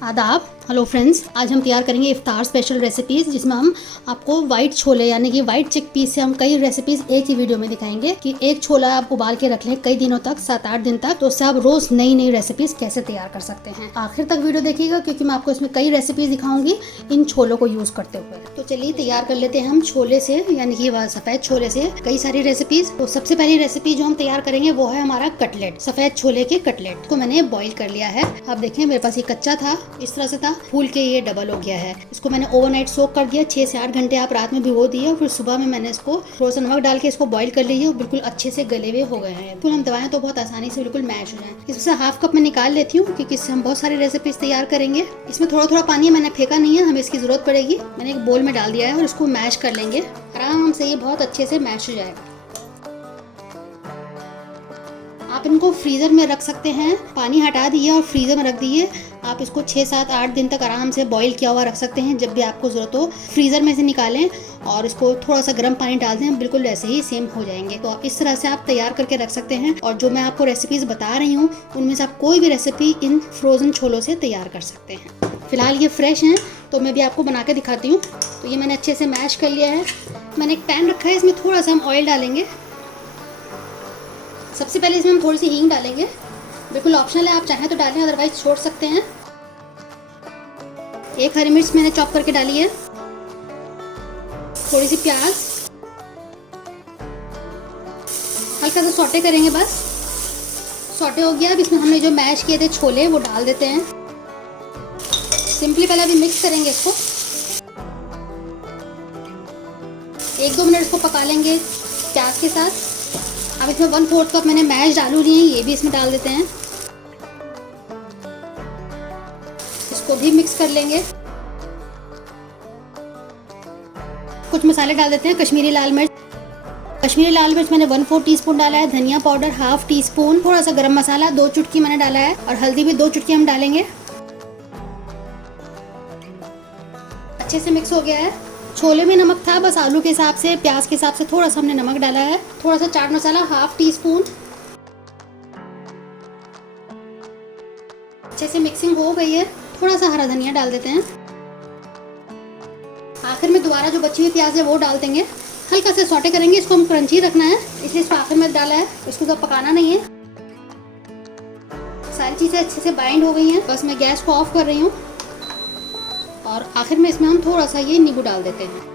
आदाब। Hello friends, आज हम तैयार करेंगे इफ्तार स्पेशल रेसिपीज, जिसमें हम आपको वाइट छोले यानी कि वाइट चिकपीस से हम कई रेसिपीज एक ही वीडियो में दिखाएंगे कि एक छोला आप उबाल के रख लें कई दिनों तक, 7-8 दिन तक, तो उससे आप रोज नई नई रेसिपीज कैसे तैयार कर सकते हैं। आखिर तक वीडियो देखिएगा क्योंकि मैं आपको इसमें कई रेसिपीज दिखाऊंगी इन छोलों को यूज करते हुए। तो चलिए तैयार कर लेते हैं हम छोले से यानी कि सफेद छोले से कई सारी रेसिपीज। तो सबसे पहली रेसिपी जो हम तैयार करेंगे वो है हमारा कटलेट, सफेद छोले के कटलेट को मैंने बॉईल कर लिया है। आप देखें मेरे पास ये कच्चा था, इस तरह से था, फूल के ये डबल हो गया है। इसको मैंने ओवरनाइट सोक कर दिया, 6 से 8 घंटे आप रात में भिगो दिए और फिर सुबह में मैंने इसको थोड़ा सा नमक डाल के इसको बॉईल कर लिया और बिल्कुल अच्छे से गले हुए हो गए हैं। बिल्कुल हम दबाएं तो बहुत आसानी से बिल्कुल मैश हो जाए। इसमें से हाफ कप में निकाल लेती हूँ क्योंकि इससे हम बहुत सारी रेसिपीज तैयार करेंगे। इसमें थोड़ा थोड़ा पानी मैंने फेंका नहीं है, हमें इसकी जरूरत पड़ेगी। मैंने एक बोल में डाल दिया है और इसको मैश कर लेंगे आराम से, ये बहुत अच्छे से मैश हो जाएगा। आप इनको फ्रीज़र में रख सकते हैं, पानी हटा दिए और फ्रीज़र में रख दिए। आप इसको 6, 7, 8 दिन तक आराम से बॉईल किया हुआ रख सकते हैं। जब भी आपको ज़रूरत हो फ्रीज़र में से निकालें और इसको थोड़ा सा गर्म पानी डाल दें, बिल्कुल वैसे ही सेम हो जाएंगे। तो आप इस तरह से आप तैयार करके रख सकते हैं। और जो मैं आपको रेसिपीज़ बता रही हूँ उनमें से आप कोई भी रेसिपी इन फ्रोज़न छोलों से तैयार कर सकते हैं। फिलहाल ये फ्रेश हैं तो मैं भी आपको बना के दिखाती हूँ। तो ये मैंने अच्छे से मैश कर लिया है। मैंने एक पैन रखा है, इसमें थोड़ा सा हम ऑयल डालेंगे। सबसे पहले इसमें हम थोड़ी सी हींग डालेंगे, बिल्कुल ऑप्शनल है, आप चाहें तो डालें अदरवाइज छोड़ सकते हैं। एक हरी मिर्च मैंने चॉप करके डाली है, थोड़ी सी प्याज, हल्का सा सौटे करेंगे बस। सौटे हो गया, अब इसमें हमने जो मैश किए थे छोले वो डाल देते हैं। सिंपली पहले अभी मिक्स करेंगे इसको, 1-2 मिनट इसको पका लेंगे प्याज के साथ। अब इसमें 1/4 कप मैंने मैश आलू लिए हैं, ये भी इसमें डाल देते हैं। इसको भी मिक्स कर लेंगे। कुछ मसाले डाल देते हैं। कश्मीरी लाल मिर्च मैंने 1/4 टीस्पून डाला है। धनिया पाउडर 1/2 टीस्पून, थोड़ा सा गरम मसाला 2 चुटकी मैंने डाला है और हल्दी भी 2 चुटकी हम डालेंगे। अच्छे से मिक्स हो गया है। छोले में नमक था बस आलू के हिसाब से, प्याज के हिसाब से थोड़ा सा हमने नमक डाला है। थोड़ा सा चाट मसाला 1/2 टीस्पून। अच्छे से मिक्सिंग हो गई है। थोड़ा सा हरा धनिया डाल देते हैं। आखिर में दोबारा जो बची हुई प्याज है वो डाल देंगे। हल्का से सौटे करेंगे, इसको हम क्रंची रखना है इसलिए इसको आखिर में डाला है, इसको तो पकाना नहीं है। सारी चीज़ें अच्छे से बाइंड हो गई हैं, बस मैं गैस को ऑफ कर रही हूँ। और आखिर में इसमें हम थोड़ा सा ये नींबू डाल देते हैं।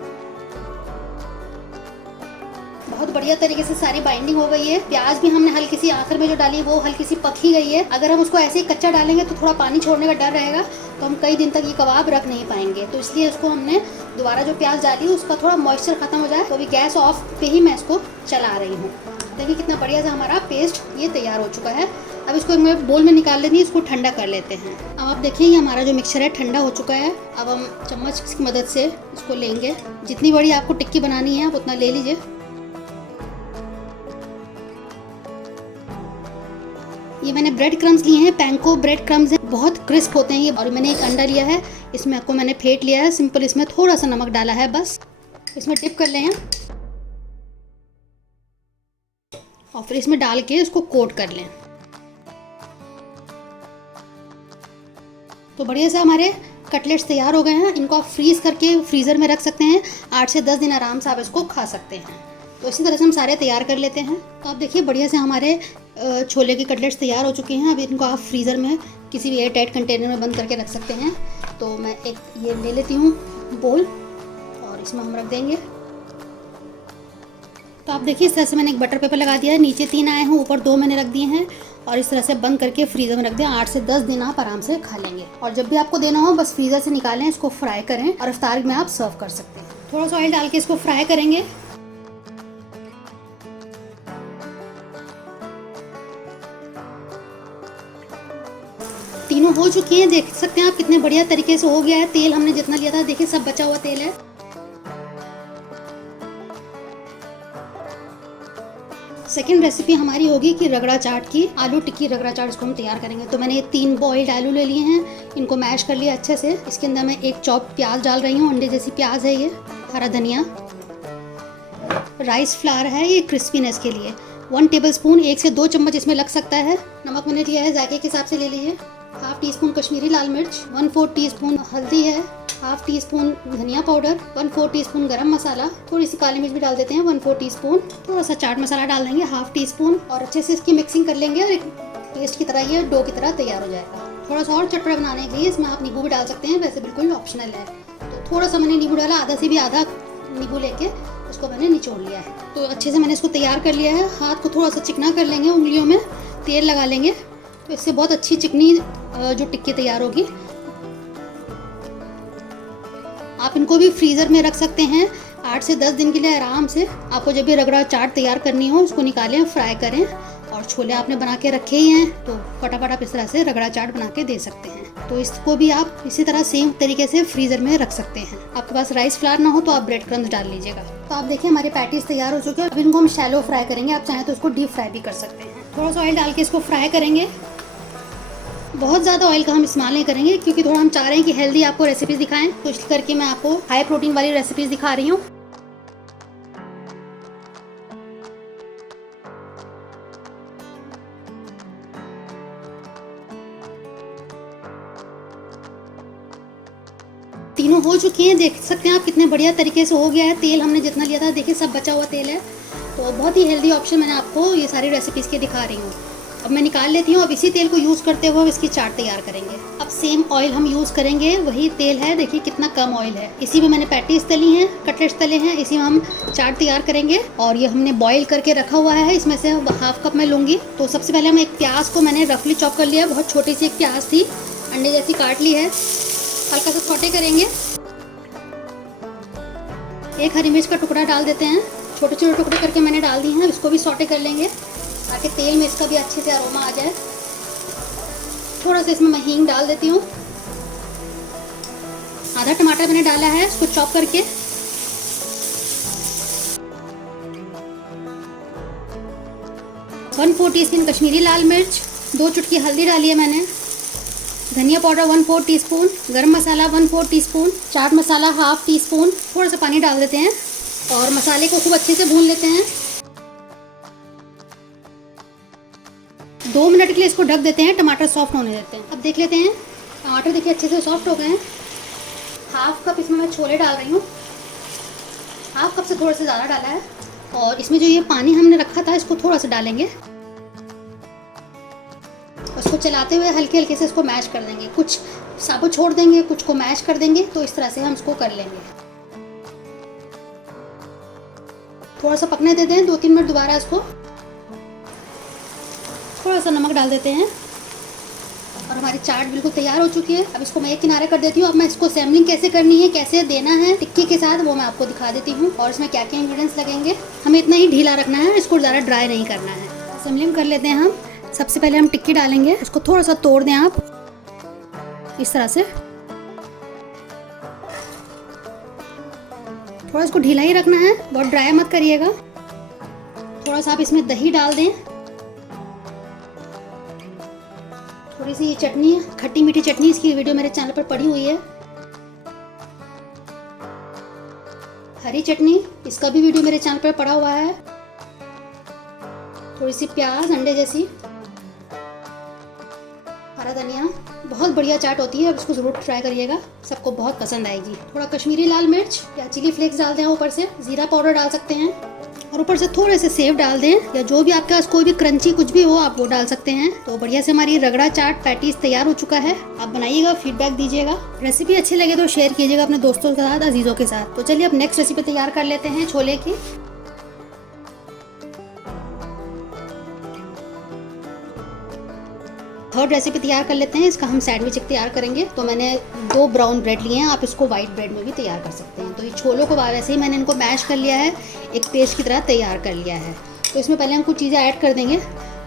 बहुत बढ़िया तरीके से सारी बाइंडिंग हो गई है। प्याज भी हमने हल्की सी आखिर में जो डाली है वो हल्की सी पक ही गई है। अगर हम उसको ऐसे ही कच्चा डालेंगे तो थोड़ा पानी छोड़ने का डर रहेगा, तो हम कई दिन तक ये कबाब रख नहीं पाएंगे। तो इसलिए इसको हमने दोबारा जो प्याज डाली उसका थोड़ा मॉइस्चर खत्म हो जाए, तो अभी गैस ऑफ पे ही मैं इसको चला रही हूँ। देखिए कितना बढ़िया सा हमारा पेस्ट ये तैयार हो चुका है। अब इसको मैं बोल में निकाल लेती हूँ, इसको ठंडा कर लेते हैं। अब आप देखिए ये हमारा जो मिक्सचर है ठंडा हो चुका है। अब हम चम्मच की मदद से इसको लेंगे। जितनी बड़ी आपको टिक्की बनानी है आप उतना ले लीजिए। ये मैंने ब्रेड क्रम्स लिए हैं, पैंको ब्रेड क्रम्स हैं, बहुत क्रिस्प होते हैं ये। और मैंने एक अंडा लिया है, इसमें आपको मैंने फेंट लिया है। सिंपल इसमें थोड़ा सा नमक डाला है बस, इसमें डिप कर लें और फिर इसमें डाल के इसको कोट कर लें। तो बढ़िया से हमारे कटलेट्स तैयार हो गए हैं। इनको आप फ्रीज़ करके फ्रीज़र में रख सकते हैं, 8 से 10 दिन आराम से आप इसको खा सकते हैं। तो इसी तरह से हम सारे तैयार कर लेते हैं। तो आप देखिए बढ़िया से हमारे छोले के कटलेट्स तैयार हो चुके हैं। अब इनको आप फ्रीज़र में किसी भी एयर टाइट कंटेनर में बंद करके रख सकते हैं। तो मैं एक ये ले लेती हूँ बोल और इसमें हम रख देंगे। तो आप देखिए इस तरह से मैंने एक बटर पेपर लगा दिया है, नीचे 3 आए हैं, ऊपर 2 मैंने रख दिए हैं और इस तरह से बंद करके फ्रीज़र में रख दें। 8 से 10 दिन आप आराम से खा लेंगे। और जब भी आपको देना हो बस फ्रीज़र से निकालें, इसको फ्राई करें और इफ्तार में आप सर्व कर सकते हैं। थोड़ा सा ऑयल डाल के इसको फ्राई करेंगे। तीनों हो चुकी हैं, देख सकते हैं आप कितने बढ़िया तरीके से हो गया है। तेल हमने जितना लिया था देखिए सब बचा हुआ तेल है। सेकेंड रेसिपी हमारी होगी कि रगड़ा चाट की, आलू टिक्की रगड़ा चाट, इसको हम तैयार करेंगे। तो मैंने 3 बॉइल्ड आलू ले लिए हैं, इनको मैश कर लिया अच्छे से। इसके अंदर मैं एक चॉप प्याज डाल रही हूँ, अंडे जैसी प्याज है ये, हरा धनिया, राइस फ्लावर है ये क्रिस्पीनेस के लिए, 1 टेबलस्पून, 1 से 2 चम्मच इसमें लग सकता है। नमक मैंने लिया है जायके के हिसाब से ले लीजिए। हाफ टी स्पून कश्मीरी लाल मिर्च, 1/4 टीस्पून हल्दी है, हाफ टी स्पून धनिया पाउडर, 1/4 टीस्पून गरम मसाला, थोड़ी सी काली मिर्च भी डाल देते हैं 1/4 टीस्पून, थोड़ा सा चाट मसाला डाल देंगे हाफ टी स्पून और अच्छे से इसकी मिक्सिंग कर लेंगे और एक पेस्ट की तरह ये डो की तरह तैयार हो जाएगा। थोड़ा सा और चटपटा बनाने के लिए इसमें आप नींबू भी डाल सकते हैं, वैसे बिल्कुल ऑप्शनल है। तो थोड़ा सा मैंने नींबू डाला, आधा से भी आधा नींबू लेके उसको मैंने निचोड़ लिया है। तो अच्छे से मैंने इसको तैयार कर लिया है। हाथ को थोड़ा सा चिकना कर लेंगे, उंगलियों में तेल लगा लेंगे तो इससे बहुत अच्छी चिकनी जो टिक्की तैयार होगी। आप इनको भी फ्रीज़र में रख सकते हैं 8 से 10 दिन के लिए आराम से। आपको जब भी रगड़ा चाट तैयार करनी हो उसको निकालें, फ्राई करें और छोले आपने बना के रखे ही हैं तो फटाफट आप इस तरह से रगड़ा चाट बना के दे सकते हैं। तो इसको भी आप इसी तरह सेम तरीके से फ्रीज़र में रख सकते हैं। आपके पास राइस फ्लावर ना हो तो आप ब्रेड क्रम्स डाल लीजिएगा। तो आप देखिए हमारे पैटीज तैयार हो चुके हैं। अब इनको हम शैलो फ्राई करेंगे, आप चाहें तो इसको डीप फ्राई भी कर सकते हैं। थोड़ा सा ऑयल डाल के इसको फ्राई करेंगे। बहुत ज़्यादा ऑयल का हम इस्तेमाल नहीं करेंगे क्योंकि थोड़ा हम चाह रहे हैं कि हेल्दी आपको रेसिपीज़ दिखाएं, तो इस करके मैं आपको हाई प्रोटीन वाली रेसिपीज़ दिखा रही हूँ। तीनों हो चुकी हैं, देख सकते हैं आप कितने बढ़िया तरीके से हो गया है। तेल हमने जितना लिया था देखिए सब बचा हुआ तेल है। तो बहुत ही हेल्दी ऑप्शन मैंने आपको ये सारी रेसिपीज़ के दिखा रही हूँ। अब मैं निकाल लेती हूँ। अब इसी तेल को यूज़ करते हुए इसकी चाट तैयार करेंगे। अब सेम ऑयल हम यूज़ करेंगे, वही तेल है, देखिए कितना कम ऑयल है। इसी में मैंने पैटीज तली हैं, कटलेट्स तले हैं, इसी में हम चाट तैयार करेंगे। और ये हमने बॉईल करके रखा हुआ है, इसमें से हाफ कप मैं लूँगी। तो सबसे पहले हम एक प्याज को मैंने रफली चॉप कर लिया, बहुत छोटी सी एक प्याज थी, अंडे जैसी काट ली है। हल्का सा सौटे करेंगे। एक हरी मिर्च का टुकड़ा डाल देते हैं, छोटे छोटे टुकड़े करके मैंने डाल दिए हैं। इसको भी सौटे कर लेंगे ताकि तेल में इसका भी अच्छे से अरोमा आ जाए। थोड़ा सा इसमें मैं हींग डाल देती हूँ। आधा टमाटर मैंने डाला है, इसको चॉप करके। वन 4 टीस्पून कश्मीरी लाल मिर्च, 2 चुटकी हल्दी डाली है मैंने, धनिया पाउडर 1/4 टीस्पून, गरम मसाला 1/4 teaspoon, chaat masala half tea spoon. थोड़ा सा पानी डाल देते हैं और मसाले को खूब अच्छे से भून लेते हैं। 2 मिनट के लिए इसको ढक देते हैं, टमाटर सॉफ्ट होने देते हैं। अब देख लेते हैं, टमाटर देखिए अच्छे से सॉफ्ट हो गए हैं। हाफ कप इसमें मैं छोले डाल रही हूँ, हाफ कप से थोड़ा सा ज़्यादा डाला है। और इसमें जो ये पानी हमने रखा था इसको थोड़ा सा डालेंगे। उसको चलाते हुए हल्के हल्के से इसको मैश कर देंगे। कुछ साबुत छोड़ देंगे, कुछ को मैश कर देंगे। तो इस तरह से हम इसको कर लेंगे। थोड़ा सा पकने देते हैं 2-3 मिनट। दोबारा इसको थोड़ा सा नमक डाल देते हैं और हमारी चाट बिल्कुल तैयार हो चुकी है। अब इसको मैं एक किनारे कर देती हूँ। अब मैं इसको सैम्पलिंग कैसे करनी है, कैसे देना है टिक्की के साथ, वो मैं आपको दिखा देती हूँ। और इसमें क्या क्या इंग्रेडिएंट्स लगेंगे। हमें इतना ही ढीला रखना है, इसको ज़्यादा ड्राई नहीं करना है। सैम्पलिंग कर लेते हैं हम। सबसे पहले हम टिक्की डालेंगे, इसको थोड़ा सा तोड़ दें आप इस तरह से। थोड़ा इसको ढीला ही रखना है, बहुत ड्राई मत करिएगा। थोड़ा सा आप इसमें दही डाल दें, थोड़ी सी ये चटनी, खट्टी मीठी चटनी, इसकी वीडियो मेरे चैनल पर पड़ी हुई है। हरी चटनी, इसका भी वीडियो मेरे चैनल पर पड़ा हुआ है। थोड़ी सी प्याज अंडे जैसी, हरा धनिया, बहुत बढ़िया चाट होती है। अब इसको ज़रूर ट्राई करिएगा, सबको बहुत पसंद आएगी। थोड़ा कश्मीरी लाल मिर्च या चिली फ्लेक्स डाल दें ऊपर से, जीरा पाउडर डाल सकते हैं और ऊपर से थोड़े से सेव डाल दें, या जो भी आपके पास कोई भी क्रंची कुछ भी हो आप वो डाल सकते हैं। तो बढ़िया से हमारी रगड़ा चाट पैटीज तैयार हो चुका है। आप बनाइएगा, फीडबैक दीजिएगा। रेसिपी अच्छी लगे तो शेयर कीजिएगा अपने दोस्तों के साथ, अजीजों के साथ। तो चलिए अब नेक्स्ट रेसिपी तैयार कर लेते हैं छोले की। थर्ड रेसिपी तैयार कर लेते हैं। इसका हम सैंडविच तैयार करेंगे। तो मैंने 2 ब्राउन ब्रेड लिए हैं, आप इसको वाइट ब्रेड में भी तैयार कर सकते हैं। तो ये छोलों को वैसे ही मैंने इनको मैश कर लिया है, एक पेस्ट की तरह तैयार कर लिया है। तो इसमें पहले हम कुछ चीज़ें ऐड कर देंगे।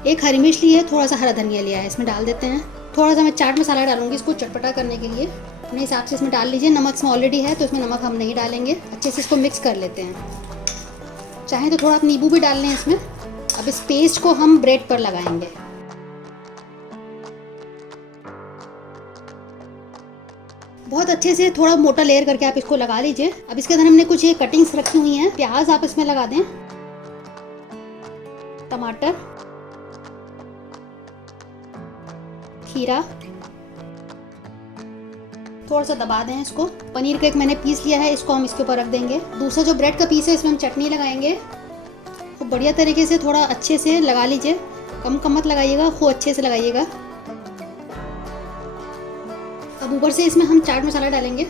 एक हरी मिर्च ली है, थोड़ा सा हरा धनिया लिया है, इसमें डाल देते हैं। थोड़ा सा मैं चाट मसाला डालूंगी इसको चटपटा करने के लिए, अपने हिसाब से इसमें डाल लीजिए। नमक इसमें ऑलरेडी है तो इसमें नमक हम नहीं डालेंगे। अच्छे से इसको मिक्स कर लेते हैं। चाहें तो थोड़ा आप नींबू भी डाल लें इसमें। अब इस पेस्ट को हम ब्रेड पर लगाएंगे। बहुत अच्छे से थोड़ा मोटा लेयर करके आप इसको लगा लीजिए। अब इसके अंदर हमने कुछ ये कटिंग्स रखी हुई हैं। प्याज आप इसमें लगा दें, टमाटर, खीरा, थोड़ा सा दबा दें इसको। पनीर का एक मैंने पीस लिया है, इसको हम इसके ऊपर रख देंगे। दूसरा जो ब्रेड का पीस है इसमें हम चटनी लगाएंगे। खूब बढ़िया तरीके से थोड़ा अच्छे से लगा लीजिए, कम कम मत लगाइएगा, खूब अच्छे से लगाइएगा। अब ऊपर से इसमें हम चाट मसाला डालेंगे।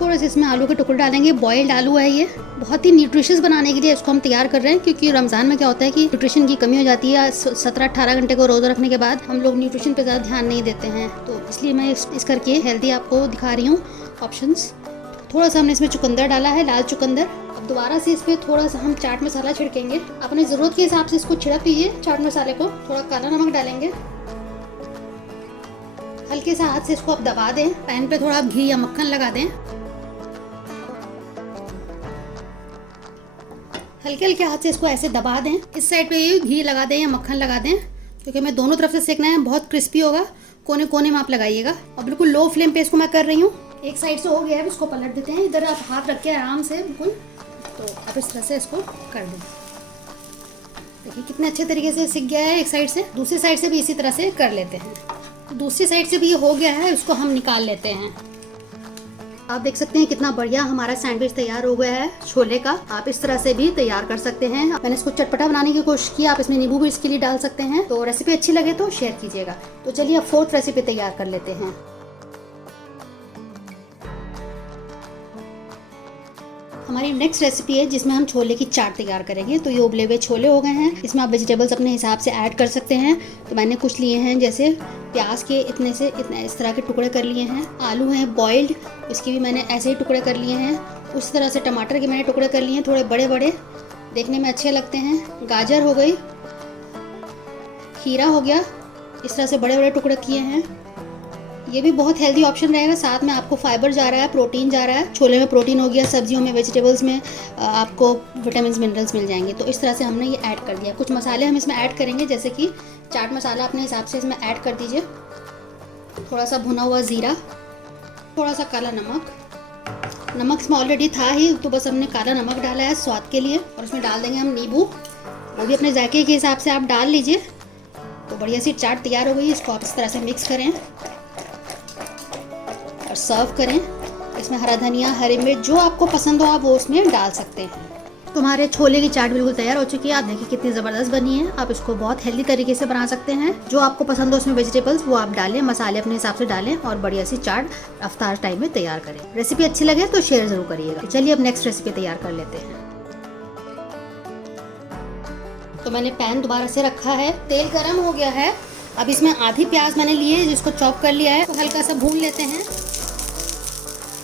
थोड़ा सा इसमें आलू के टुकड़े डालेंगे, बॉइल्ड आलू है ये। बहुत ही न्यूट्रिशियस बनाने के लिए इसको हम तैयार कर रहे हैं, क्योंकि रमज़ान में क्या होता है कि न्यूट्रिशन की कमी हो जाती है। 17-18 घंटे को रोज़ा रखने के बाद हम लोग न्यूट्रिशन पे ज़्यादा ध्यान नहीं देते हैं, तो इसलिए मैं इस करके हेल्दी आपको दिखा रही हूँ ऑप्शंस। थोड़ा सा हमने इसमें चुकंदर डाला है, लाल चुकंदर। अब दोबारा से इस पर थोड़ा सा हम चाट मसाला छिड़केंगे। अपने ज़रूरत के हिसाब से इसको छिड़क लीजिए चाट मसाले को। थोड़ा काला नमक डालेंगे, हल्के से हाथ से इसको आप दबा दें। पैन पे थोड़ा घी या मक्खन लगा दें, हल्के हल्के हाथ से इसको ऐसे दबा दें। इस साइड पे ये घी लगा दें या मक्खन लगा दें, क्योंकि हमें दोनों तरफ से सेकना है। बहुत क्रिस्पी होगा, कोने कोने में आप लगाइएगा। और बिल्कुल लो फ्लेम पे इसको मैं कर रही हूँ। एक साइड से हो गया है, इसको पलट देते हैं। इधर आप हाथ रख के आराम से बिल्कुल, तो आप इस तरह से इसको कर दें। देखिए कितने अच्छे तरीके से सीख गया है एक साइड से। दूसरी साइड से भी इसी तरह से कर लेते हैं। दूसरी साइड से भी ये हो गया है, इसको हम निकाल लेते हैं। आप देख सकते हैं कितना बढ़िया हमारा सैंडविच तैयार हो गया है छोले का। आप इस तरह से भी तैयार कर सकते हैं। मैंने इसको चटपटा बनाने की कोशिश की, आप इसमें नींबू भी इसके लिए डाल सकते हैं। तो रेसिपी अच्छी लगे तो शेयर कीजिएगा। तो चलिए अब 4th रेसिपी तैयार कर लेते हैं। हमारी नेक्स्ट रेसिपी है जिसमें हम छोले की चाट तैयार करेंगे। तो ये उबले हुए छोले हो गए हैं, इसमें आप वेजिटेबल्स अपने हिसाब से ऐड कर सकते हैं। तो मैंने कुछ लिए हैं, जैसे प्याज के इतने इस तरह के टुकड़े कर लिए हैं। आलू हैं बॉइल्ड, इसके भी मैंने ऐसे ही टुकड़े कर लिए हैं। उस तरह से टमाटर के मैंने टुकड़े कर लिए हैं, थोड़े बड़े बड़े, देखने में अच्छे लगते हैं। गाजर हो गई, खीरा हो गया, इस तरह से बड़े बड़े टुकड़े किए हैं। ये भी बहुत हेल्दी ऑप्शन रहेगा, साथ में आपको फाइबर जा रहा है, प्रोटीन जा रहा है। छोले में प्रोटीन हो गया, सब्जियों में, वेजिटेबल्स में आपको विटामिन मिनरल्स मिल जाएंगे। तो इस तरह से हमने ये ऐड कर दिया। कुछ मसाले हम इसमें ऐड करेंगे, जैसे कि चाट मसाला अपने हिसाब से इसमें ऐड कर दीजिए। थोड़ा सा भुना हुआ ज़ीरा, थोड़ा सा काला नमक। नमक इसमें ऑलरेडी था ही, तो बस हमने काला नमक डाला है स्वाद के लिए। और इसमें डाल देंगे हम नींबू, वो भी अपने जायके के हिसाब से आप डाल लीजिए। तो बढ़िया सी चाट तैयार हो गई। इसको आप इस तरह से मिक्स करें और सर्व करें। इसमें हरा धनिया, हरी मिर्च, जो आपको पसंद हो आप वो उसमें डाल सकते हैं। तुम्हारे छोले की चाट बिल्कुल तैयार हो चुकी है। आप देखिए कितनी ज़बरदस्त बनी है। आप इसको बहुत हेल्दी तरीके से बना सकते हैं। जो आपको पसंद हो उसमें वेजिटेबल्स वो आप डालें, मसाले अपने हिसाब से डालें और बढ़िया सी चाट अफ्तार टाइम में तैयार करें। रेसिपी अच्छी लगे तो शेयर ज़रूर करिएगा। चलिए अब नेक्स्ट रेसिपी तैयार कर लेते हैं। तो मैंने पैन दोबारा से रखा है, तेल गर्म हो गया है। अब इसमें आधी प्याज मैंने ली है, जिसको चॉप कर लिया है, तो हल्का सा भून लेते हैं।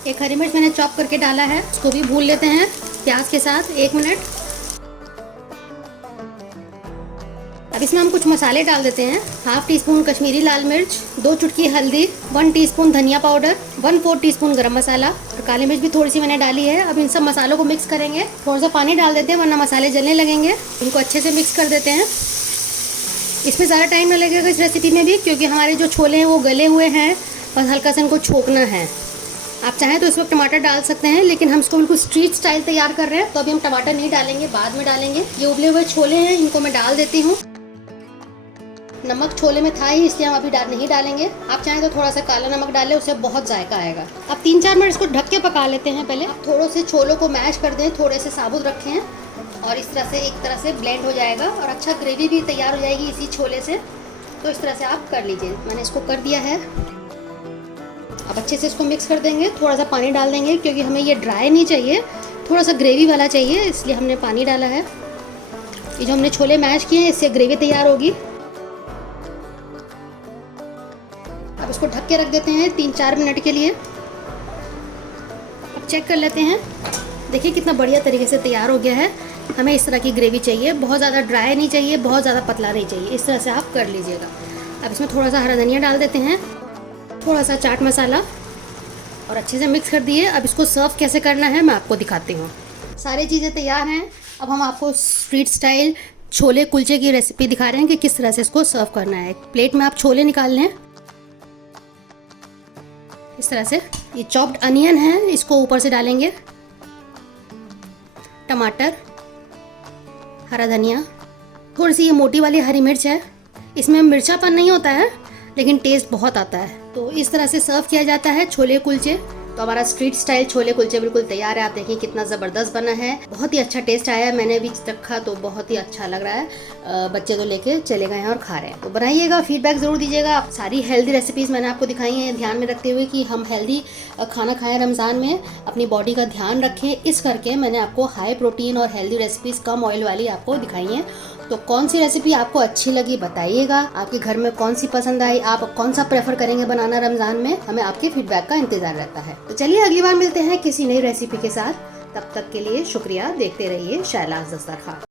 एक हरी मिर्च मैंने चॉप करके डाला है, उसको भी भून लेते हैं प्याज के साथ 1 मिनट। अब इसमें हम कुछ मसाले डाल देते हैं। 1/2 टीस्पून कश्मीरी लाल मिर्च, 2 चुटकी हल्दी, 1 टीस्पून धनिया पाउडर, 1/4 टीस्पून गरम मसाला और काली मिर्च भी थोड़ी सी मैंने डाली है। अब इन सब मसालों को मिक्स करेंगे। थोड़ा सा पानी डाल देते हैं, वरना मसाले जलने लगेंगे। इनको अच्छे से मिक्स कर देते हैं। इसमें ज़्यादा टाइम न लगेगा इस रेसिपी में भी, क्योंकि हमारे जो छोले हैं वो गले हुए हैं, बस हल्का सा इनको छोकना है। आप चाहें तो इसमें टमाटर डाल सकते हैं, लेकिन हम इसको बिल्कुल स्ट्रीट स्टाइल तैयार कर रहे हैं, तो अभी हम टमाटर नहीं डालेंगे, बाद में डालेंगे। ये उबले हुए छोले हैं, इनको मैं डाल देती हूँ। नमक छोले में था ही, इसलिए हम अभी नहीं डालेंगे। आप चाहें तो थोड़ा सा काला नमक डालें, उससे बहुत जायका आएगा। अब 3-4 मिनट इसको ढक के पका लेते हैं। पहले थोड़े से छोलों को मैश कर दें, थोड़े से साबुत रखें और इस तरह से एक तरह से ब्लेंड हो जाएगा और अच्छा ग्रेवी भी तैयार हो जाएगी इसी छोले से। तो इस तरह से आप कर लीजिए। मैंने इसको कर दिया है। अब अच्छे से इसको मिक्स कर देंगे। थोड़ा सा पानी डाल देंगे, क्योंकि हमें ये ड्राई नहीं चाहिए, थोड़ा सा ग्रेवी वाला चाहिए, इसलिए हमने पानी डाला है। ये जो हमने छोले मैश किए हैं, इससे ग्रेवी तैयार होगी। अब इसको ढक के रख देते हैं 3-4 मिनट के लिए। अब चेक कर लेते हैं। देखिए कितना बढ़िया तरीके से तैयार हो गया है। हमें इस तरह की ग्रेवी चाहिए, बहुत ज़्यादा ड्राई नहीं चाहिए, बहुत ज़्यादा पतला नहीं चाहिए। इस तरह से आप कर लीजिएगा। अब इसमें थोड़ा सा हरा धनिया डाल देते हैं, थोड़ा सा चाट मसाला और अच्छे से मिक्स कर दिए। अब इसको सर्व कैसे करना है मैं आपको दिखाती हूँ। सारी चीज़ें तैयार हैं। अब हम आपको स्ट्रीट स्टाइल छोले कुलचे की रेसिपी दिखा रहे हैं कि किस तरह से इसको सर्व करना है। प्लेट में आप छोले निकाल लें इस तरह से। ये चॉप्ड अनियन है, इसको ऊपर से डालेंगे। टमाटर, हरा धनिया, थोड़ी सी ये मोटी वाली हरी मिर्च है। इसमें मिर्चापन नहीं होता है, लेकिन टेस्ट बहुत आता है। तो इस तरह से सर्व किया जाता है छोले कुलचे। तो हमारा स्ट्रीट स्टाइल छोले कुलचे बिल्कुल तैयार है। आप देखिए कितना ज़बरदस्त बना है, बहुत ही अच्छा टेस्ट आया है। मैंने अभी चखा तो बहुत ही अच्छा लग रहा है। बच्चे तो लेके चले गए हैं और खा रहे हैं। तो बनाइएगा, फीडबैक ज़रूर दीजिएगा। सारी हेल्दी रेसिपीज़ मैंने आपको दिखाई हैं ध्यान में रखते हुए कि हम हेल्दी खाना खाएं रमज़ान में, अपनी बॉडी का ध्यान रखें। इस करके मैंने आपको हाई प्रोटीन और हेल्दी रेसिपीज़, कम ऑयल वाली आपको दिखाई हैं। तो कौन सी रेसिपी आपको अच्छी लगी बताइएगा। आपके घर में कौन सी पसंद आई, आप कौन सा प्रेफर करेंगे बनाना रमज़ान में, हमें आपके फीडबैक का इंतज़ार रहता है। तो चलिए अगली बार मिलते हैं किसी नई रेसिपी के साथ। तब तक के लिए शुक्रिया। देखते रहिए शैलाज़ दस्तरखान।